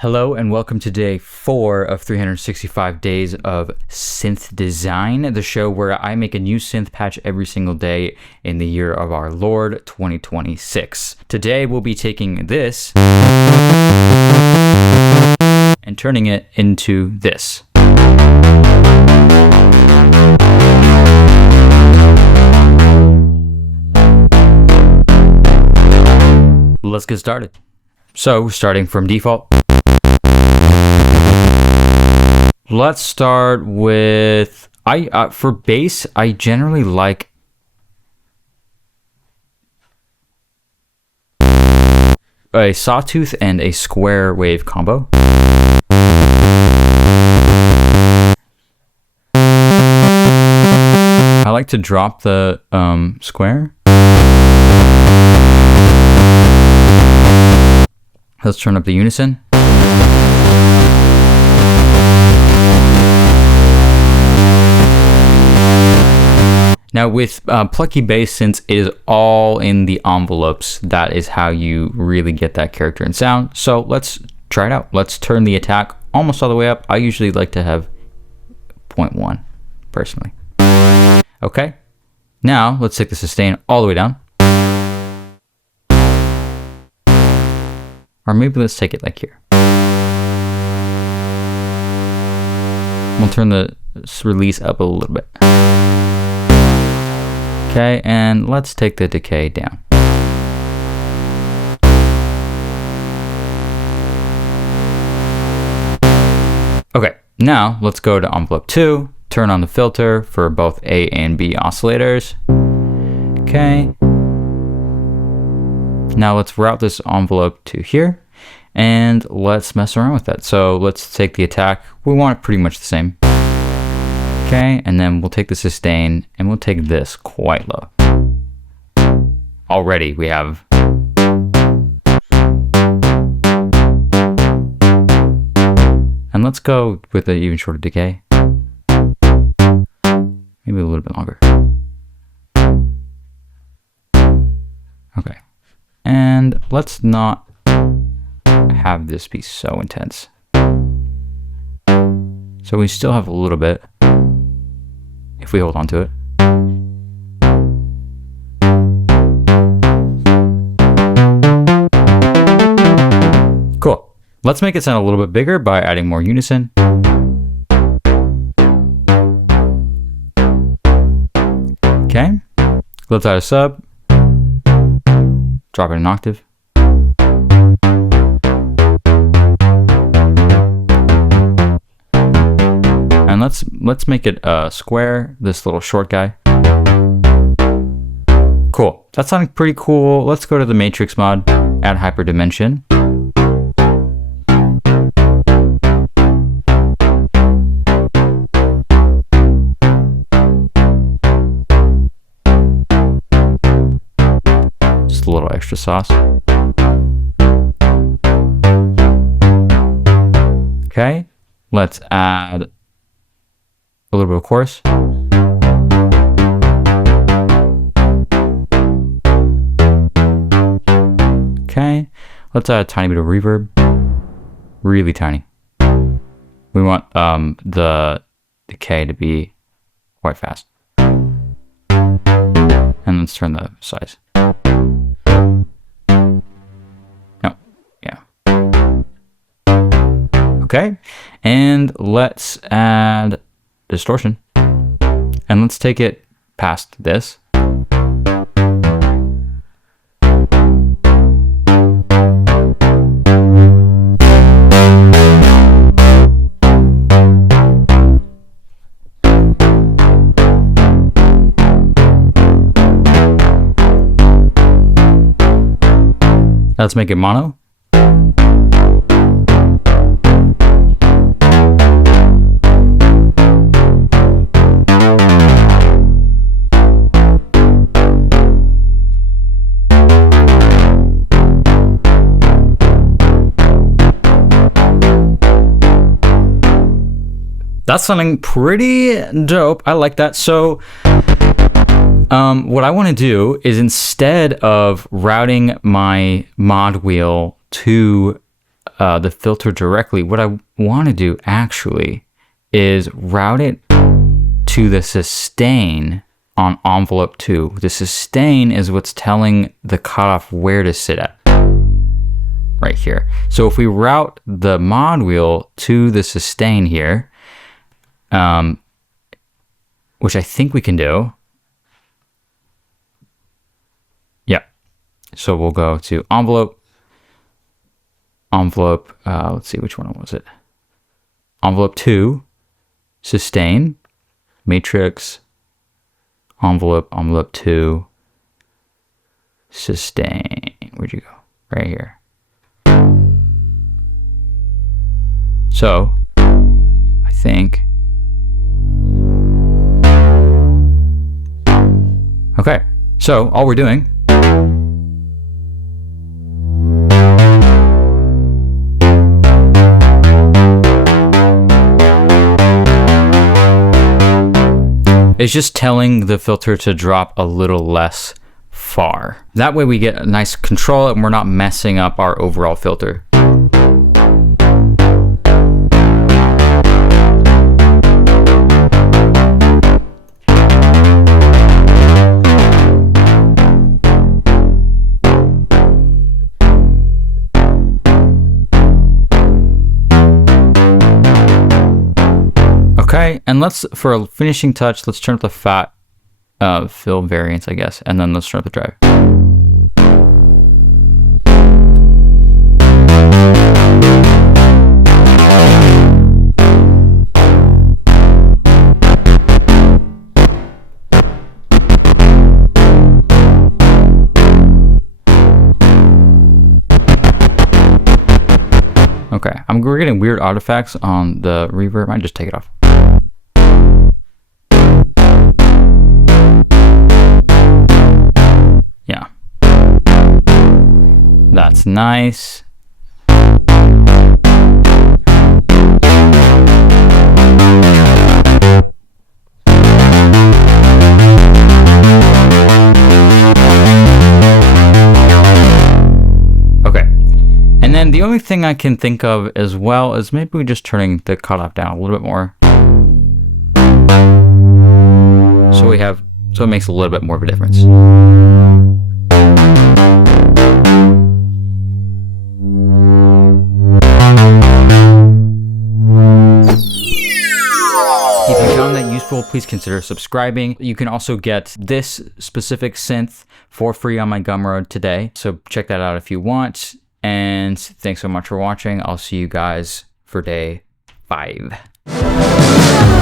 Hello and welcome to day 4 of 365 days of synth design, the show where I make a new synth patch every single day in the year of our Lord 2026. Today we'll be taking this and turning it into this. Let's get started. So starting from default, let's start with, for bass, I generally like a sawtooth and a square wave combo. I like to drop the square. Let's turn up the unison. Now with plucky bass, since it is all in the envelopes, that is how you really get that character and sound. So let's try it out. Let's turn the attack almost all the way up. I usually like to have 0.1 personally. Okay, now let's take the sustain all the way down. Or maybe let's take it like here. We'll turn the release up a little bit. Okay, and let's take the decay down. Okay, now let's go to envelope 2, turn on the filter for both A and B oscillators. Okay. Now let's route this envelope to here and let's mess around with that. So let's take the attack. We want it pretty much the same. Okay, and then we'll take the sustain and we'll take this quite low. Already we have. And let's go with an even shorter decay. Maybe a little bit longer. Okay. And let's not have this be so intense. So we still have a little bit if we hold on to it. Cool. Let's make it sound a little bit bigger by adding more unison. Okay. Let's add a sub. Drop it an octave. And let's make it square, this little short guy. Cool. That's sounding pretty cool. Let's go to the matrix mod, add hyperdimension. Just a little extra sauce. Okay, let's add a little bit of chorus. Okay, let's add a tiny bit of reverb. Really tiny. We want the decay to be quite fast. And let's turn the size. No, yeah. Okay, and let's add distortion. And let's take it past this. Let's make it mono. That's something pretty dope. I like that. So what I want to do is, instead of routing my mod wheel to the filter directly, what I want to do actually is route it to the sustain on envelope 2. The sustain is what's telling the cutoff where to sit at, right here. So if we route the mod wheel to the sustain here, which I think we can do. Yeah. So we'll go to envelope, let's see, which one was it? Envelope 2, sustain, matrix, envelope 2, sustain. Where'd you go? Right here. So I think, okay, so all we're doing is just telling the filter to drop a little less far. That way we get a nice control and we're not messing up our overall filter. Okay, and for a finishing touch, let's turn up the fat fill variance, I guess, and then let's turn up the drive. Okay, we're getting weird artifacts on the reverb. I might just take it off. Yeah. That's nice. Okay. And then the only thing I can think of as well is maybe we just turning the cutoff down a little bit more. So it makes a little bit more of a difference. If you found that useful, please consider subscribing. You can also get this specific synth for free on my Gumroad today. So check that out if you want. And thanks so much for watching. I'll see you guys for day 5.